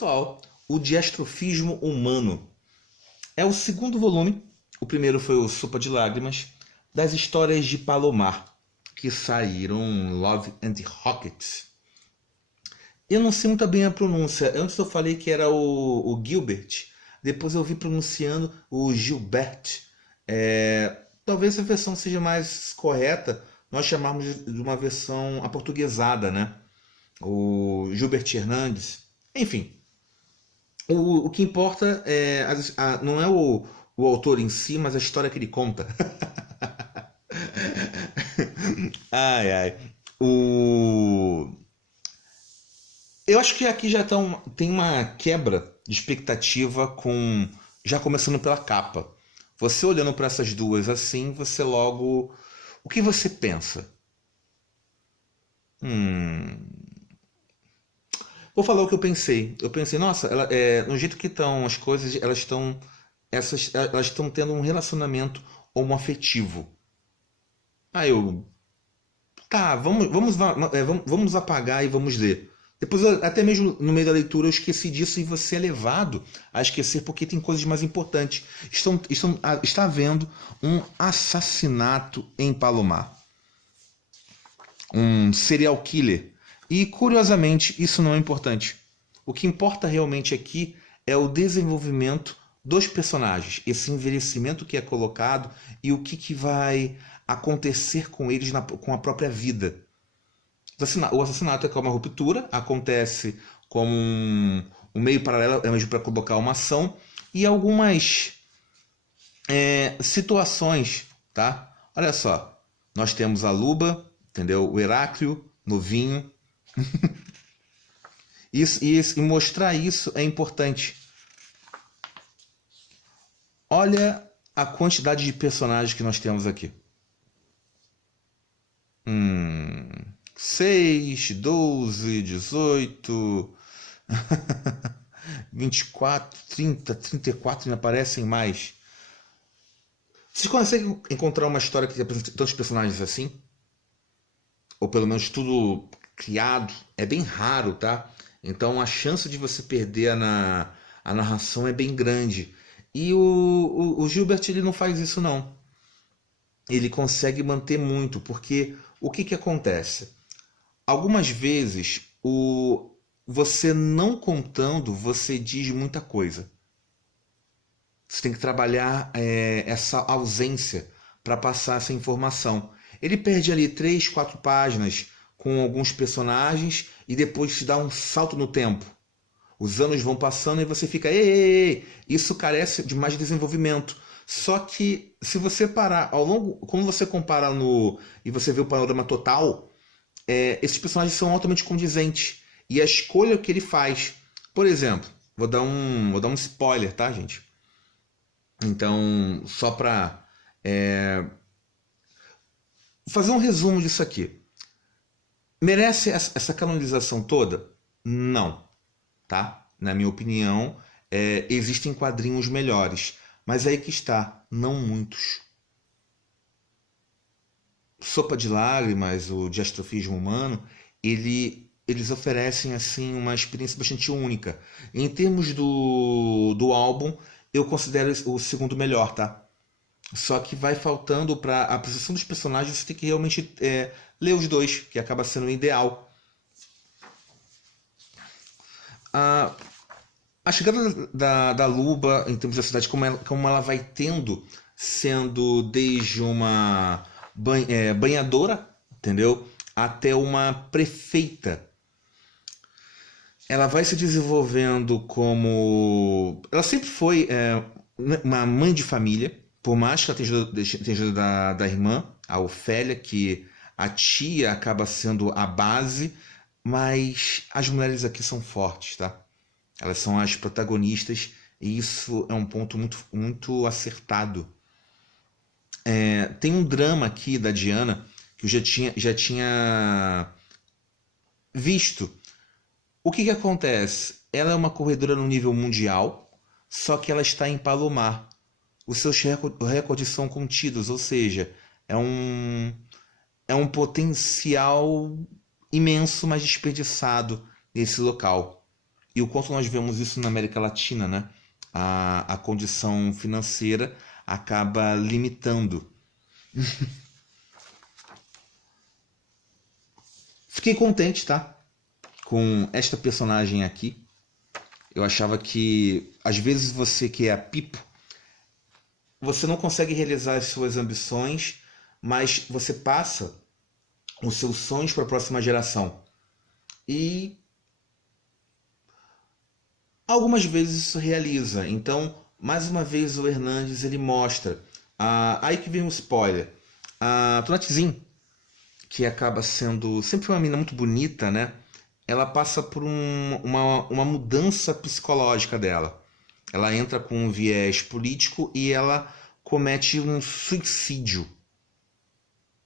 Pessoal, o Diastrofismo Humano é o segundo volume. O primeiro foi o Sopa de Lágrimas, das histórias de Palomar, que saíram Love and Rockets. Eu não sei muito bem a pronúncia. Antes eu falei que era o Gilbert, depois eu vi pronunciando o Gilbert. Talvez a versão seja mais correta, nós chamarmos de uma versão aportuguesada, né? O Gilbert Hernandes. Enfim, o que importa não é o autor em si, mas a história que ele conta. Ai, ai. Eu acho que aqui já tem uma quebra de expectativa já começando pela capa. Você olhando para essas duas assim, você logo... O que você pensa? Vou falar o que eu pensei. Eu pensei, nossa, no jeito que estão as coisas, elas estão tendo um relacionamento homoafetivo. Aí eu... Tá, vamos apagar e vamos ler. Depois, até mesmo no meio da leitura, eu esqueci disso e você é levado a esquecer porque tem coisas mais importantes. Está havendo um assassinato em Palomar. Um serial killer. E, curiosamente, isso não é importante. O que importa realmente aqui é o desenvolvimento dos personagens, esse envelhecimento que é colocado e o que vai acontecer com eles com a própria vida. O assassinato é como uma ruptura, acontece como um meio paralelo, é mesmo para colocar uma ação, e algumas situações, tá? Olha só, nós temos a Luba, entendeu? O Heráclio, novinho. E mostrar isso é importante. Olha a quantidade de personagens que nós temos aqui. 6, 12, 18, 24, 30, 34 ainda aparecem mais. Vocês conseguem encontrar uma história que tem tantos personagens assim? Ou pelo menos tudo criado? É bem raro, tá? Então a chance de você perder a narração é bem grande. E o Gilbert ele não faz isso não. Ele consegue manter muito, porque o que acontece? Algumas vezes, você não contando, você diz muita coisa. Você tem que trabalhar essa ausência para passar essa informação. Ele perde ali 3, 4 páginas com alguns personagens e depois te dá um salto no tempo. Os anos vão passando e você fica... Ei. Isso carece de mais desenvolvimento. Só que se você parar ao longo... Quando você compara e você vê o panorama total... esses personagens são altamente condizentes. E a escolha que ele faz... Por exemplo, vou dar um spoiler, tá, gente? Então, só para fazer um resumo disso aqui. Merece essa canonização toda? Não. Tá? Na minha opinião, existem quadrinhos melhores. Mas aí que está, não muitos. Sopa de Lágrimas, o Diastrofismo Humano, eles oferecem assim uma experiência bastante única. Em termos do álbum, eu considero o segundo melhor, tá? Só que vai faltando para a apreciação dos personagens, você tem que realmente ler os dois, que acaba sendo o ideal. A chegada da Luba, em termos da cidade, como ela vai sendo desde uma banhadora, entendeu? Até uma prefeita. Ela vai se desenvolvendo como... Ela sempre foi uma mãe de família, por mais que ela tenha ajuda da irmã, a Ofélia, que a tia acaba sendo a base, mas as mulheres aqui são fortes, tá? Elas são as protagonistas e isso é um ponto muito, muito acertado. Tem um drama aqui da Diana que eu já tinha visto. O que acontece? Ela é uma corredora no nível mundial, só que ela está em Palomar. Os seus recordes são contidos, ou seja, é um potencial imenso, mas desperdiçado nesse local. e o quanto nós vemos isso na América Latina, né? A condição financeira acaba limitando. Fiquei contente, tá? Com esta personagem aqui. Eu achava que, às vezes, você que é a Pipo, você não consegue realizar as suas ambições, mas você passa os seus sonhos para a próxima geração. E algumas vezes isso realiza. Então, mais uma vez, o Hernandes ele mostra. Aí que vem um spoiler. A Tonatizinho, que acaba sendo sempre uma menina muito bonita, né? Ela passa por uma mudança psicológica dela. Ela entra com um viés político e ela comete um suicídio.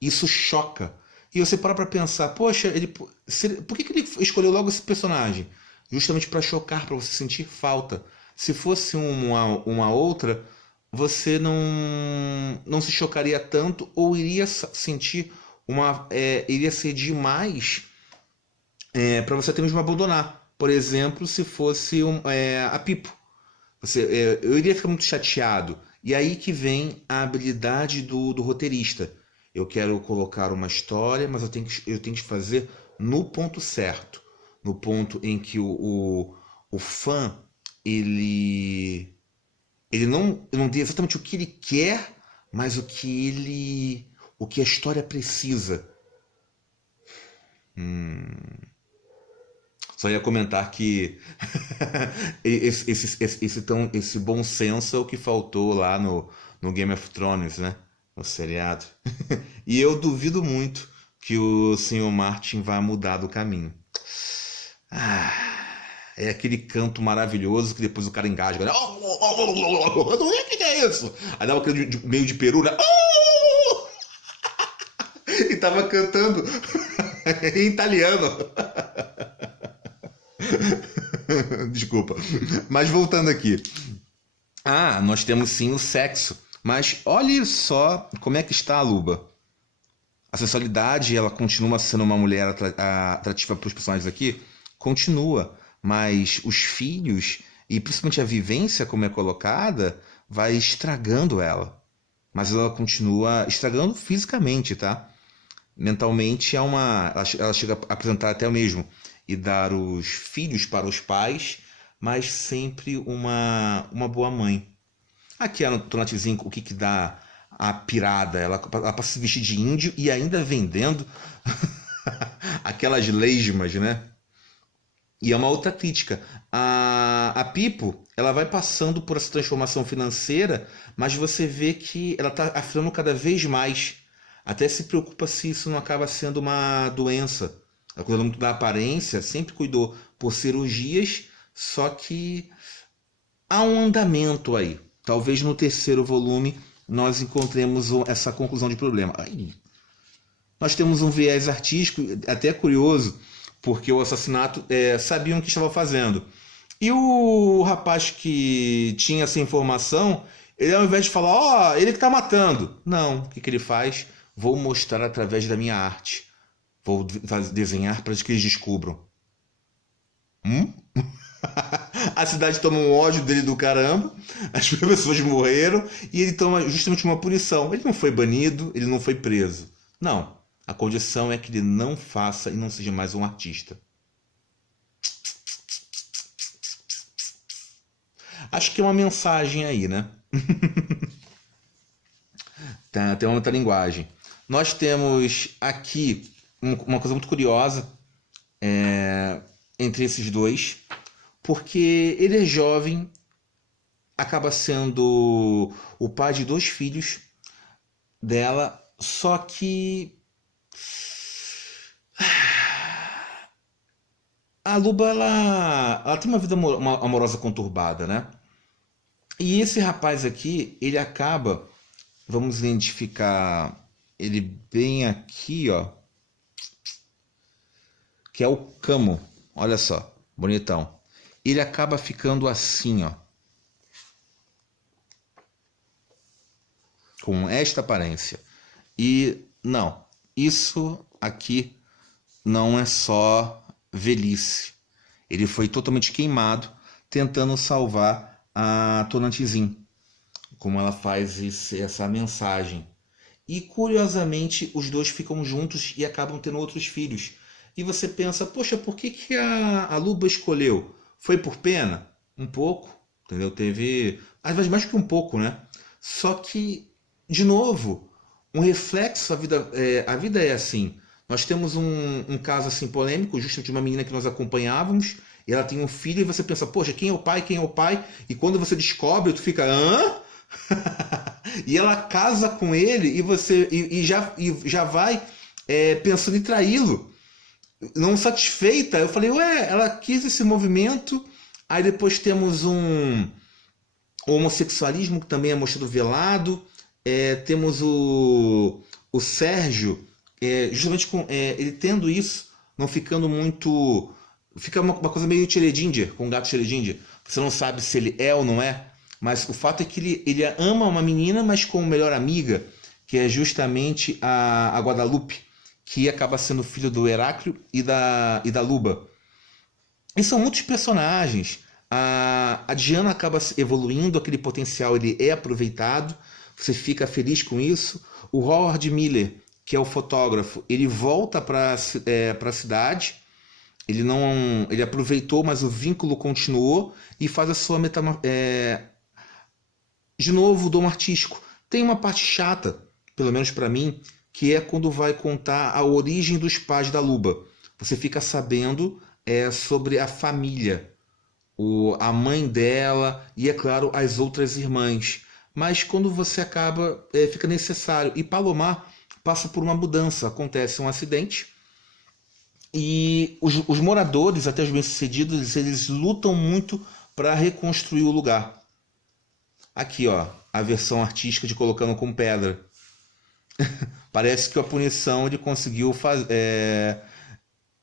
Isso choca. E você para pensar, poxa, por que ele escolheu logo esse personagem? Justamente para chocar, para você sentir falta. Se fosse uma outra, você não se chocaria tanto ou iria sentir iria ser demais para você até mesmo abandonar. Por exemplo, se fosse a Pipo. Eu iria ficar muito chateado. E aí que vem a habilidade do roteirista. Eu quero colocar uma história, mas eu tenho que fazer no ponto certo. No ponto em que o fã ele não dê exatamente o que ele quer, mas o que a história precisa. Só ia comentar que esse bom senso é o que faltou lá no Game of Thrones, né? No seriado. E eu duvido muito que o Sr. Martin vá mudar do caminho. É aquele canto maravilhoso que depois o cara engasga, né? O que é isso? Aí dava aquele meio de peru, né? E tava cantando em italiano. Desculpa. Mas voltando aqui. Nós temos sim o sexo. Mas olhe só como é que está a Luba. A sensualidade, ela continua sendo uma mulher atrativa para os personagens aqui? Continua. Mas os filhos, e principalmente a vivência como é colocada, vai estragando ela. Mas ela continua estragando fisicamente, tá? Mentalmente ela chega a apresentar até o mesmo e dar os filhos para os pais, mas sempre uma boa mãe. Aqui a Tonatizinho, o que dá a pirada? Ela passa a se vestir de índio e ainda vendendo aquelas lesmas, né? E é uma outra crítica. A Pipo, ela vai passando por essa transformação financeira, mas você vê que ela está afinando cada vez mais. Até se preocupa se isso não acaba sendo uma doença. Ela cuida muito da aparência, sempre cuidou por cirurgias, só que há um andamento aí. Talvez no terceiro volume nós encontremos essa conclusão de problema. Nós temos um viés artístico, até curioso, porque o assassinato sabiam o que estava fazendo. E o rapaz que tinha essa informação, ele ao invés de falar, ele que está matando. Não, o que ele faz? Vou mostrar através da minha arte. Vou desenhar para que eles descubram. A cidade toma um ódio dele do caramba, as pessoas morreram e ele toma justamente uma punição. Ele não foi banido, ele não foi preso. Não. A condição é que ele não faça e não seja mais um artista. Acho que é uma mensagem aí, né? Tem uma outra linguagem. Nós temos aqui uma coisa muito curiosa entre esses dois, porque ele é jovem, acaba sendo o pai de 2 filhos dela, só que a Luba ela tem uma vida amorosa conturbada, né? E esse rapaz aqui, ele acaba, vamos identificar ele bem aqui, ó, que é o Camo. Olha só, bonitão. Ele acaba ficando assim, ó, com esta aparência. E não, isso aqui não é só velhice. Ele foi totalmente queimado tentando salvar a Tonantizin, como ela faz essa mensagem. E curiosamente os dois ficam juntos e acabam tendo outros filhos. E você pensa, poxa, por que a Luba escolheu? Foi por pena? Um pouco, entendeu? Teve, às vezes mais que um pouco, né? Só que, de novo, um reflexo, a vida é assim. Nós temos um caso assim polêmico, justo de uma menina que nós acompanhávamos, e ela tem um filho, e você pensa, poxa, quem é o pai? Quem é o pai? E quando você descobre, tu fica, hã? E ela casa com ele e já vai pensando em traí-lo. Não satisfeita, eu falei, ué, ela quis esse movimento. Aí depois temos o homossexualismo, que também é mostrado velado. Temos o Sérgio, justamente com ele tendo isso, não ficando muito. Fica uma coisa meio Schrödinger, com o gato Schrödinger. Você não sabe se ele é ou não é, mas o fato é que ele ama uma menina, mas com melhor amiga, que é justamente a Guadalupe, que acaba sendo filho do Heráclio e da Luba. E são muitos personagens. A Diana acaba evoluindo, aquele potencial ele é aproveitado, você fica feliz com isso. O Howard Miller, que é o fotógrafo, ele volta para a cidade. Ele aproveitou, mas o vínculo continuou e faz a sua de novo, o dom artístico. Tem uma parte chata, pelo menos para mim, que é quando vai contar a origem dos pais da Luba. Você fica sabendo sobre a família, a mãe dela e, é claro, as outras irmãs. Mas quando você acaba, fica necessário. E Palomar passa por uma mudança. Acontece um acidente e os moradores, até os bem-sucedidos, eles lutam muito para reconstruir o lugar. Aqui, ó, a versão artística de colocando com pedra. Parece que a punição ele conseguiu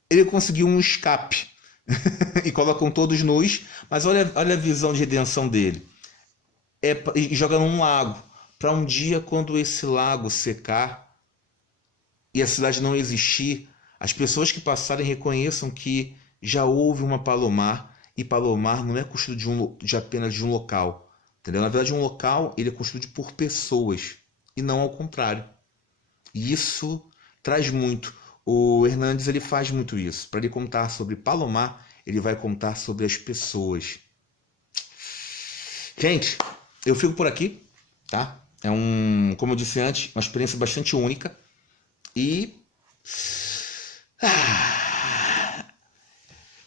ele conseguiu um escape. E colocam todos nus, mas olha a visão de redenção dele. E joga num lago, para um dia, quando esse lago secar e a cidade não existir, as pessoas que passarem reconheçam que já houve uma Palomar, e Palomar não é construído de apenas de um local. Entendeu? Na verdade, um local ele é construído por pessoas, e não ao contrário. E isso traz muito. O Hernandes ele faz muito isso. Para ele contar sobre Palomar, ele vai contar sobre as pessoas. Gente, eu fico por aqui, tá? Como eu disse antes, uma experiência bastante única. E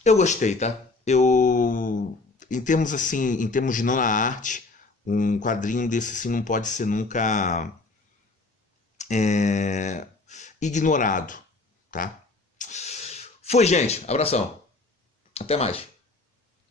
eu gostei, tá? Em termos de não na arte, um quadrinho desse assim não pode ser nunca ignorado, tá? Foi, gente. Abração. Até mais.